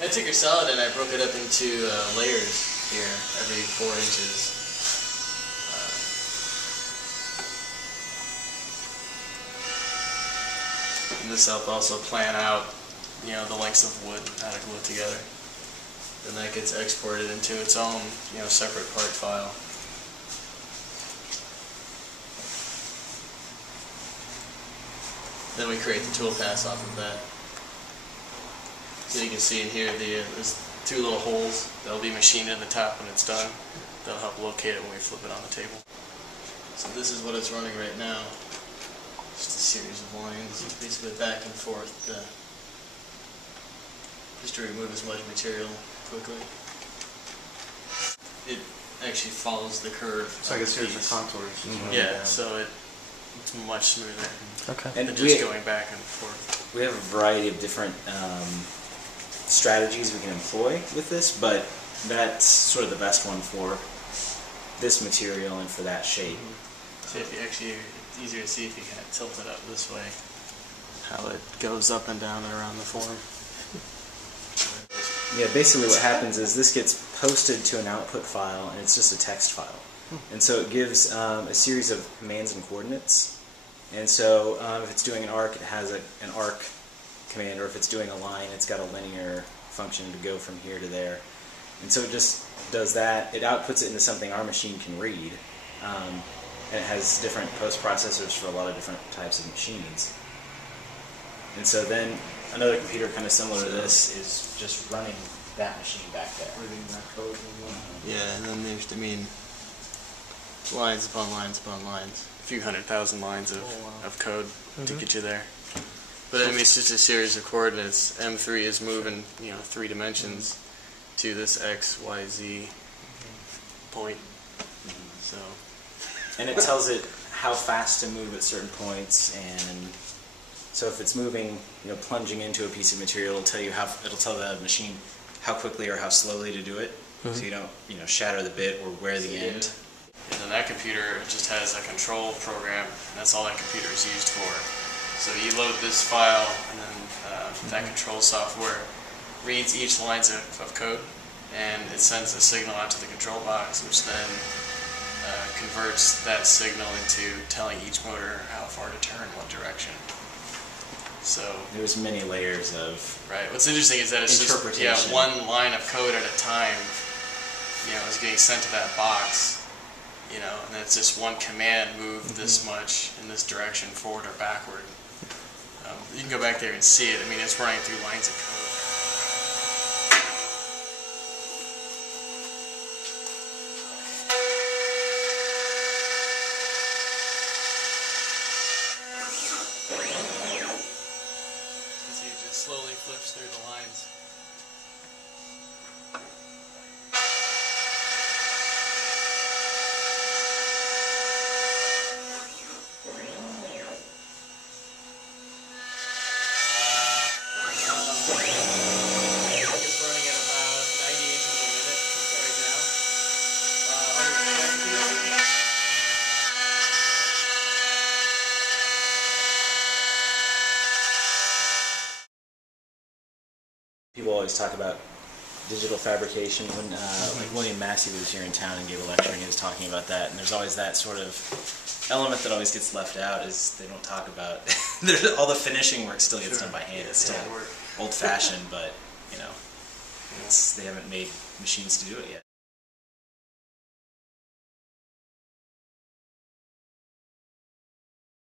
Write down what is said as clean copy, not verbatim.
I took your salad and I broke it up into layers here, every 4 inches. And this helped also plan out, you know, the lengths of wood, how to glue it together. Then that gets exported into its own, you know, separate part file. Then we create the tool pass off of that. So you can see in here there's 2 little holes that'll be machined in the top when it's done. That'll help locate it when we flip it on the table. So this is what it's running right now. Just a series of lines, basically back and forth, just to remove as much material quickly. It actually follows the curve. It's like a series of contours. Mm-hmm. Yeah, so it's much smoother and than just going back and forth. We have a variety of different strategies we can employ with this, but that's sort of the best one for this material and for that shape. So if you actually, it's easier to see if you kind of tilt it up this way, how it goes up and down and around the form. Yeah, basically what happens is this gets posted to an output file, and it's just a text file. And so it gives a series of commands and coordinates. And so if it's doing an arc, it has an arc command, or if it's doing a line, it's got a linear function to go from here to there. And so it just does that. It outputs it into something our machine can read. And it has different post-processors for a lot of different types of machines. And so then another computer kind of similar to this is just running that machine back there. Reading that code. Yeah, and then there's, I mean, lines upon lines upon lines. A few 100,000 lines of code to get you there. But I mean, it's just a series of coordinates. M3 is moving, you know, 3 dimensions to this X, Y, Z point. So. And it tells it how fast to move at certain points, and so if it's moving, you know, plunging into a piece of material, it'll tell the machine how quickly or how slowly to do it, so you don't, you know, shatter the bit or wear the end. And then that computer just has a control program, and that's all that computer is used for. So you load this file, and then that control software reads each line of code, and it sends a signal out to the control box, which then converts that signal into telling each motor how far to turn, what direction. So there's many layers of What's interesting is that it's just one line of code at a time. You know, is getting sent to that box. You know, and it's just one command: move this much in this direction, forward or backward. You can go back there and see it. I mean, it's running through lines of code. Slowly flips through the lines. It's running at about 90 inches a minute right now. 120 feet. People always talk about digital fabrication. When like William Massey was here in town and gave a lecture, and he was talking about that, and there's always that sort of element that always gets left out, is they don't talk about all the finishing work still gets done by hand. It's still old-fashioned, but you know, they haven't made machines to do it yet.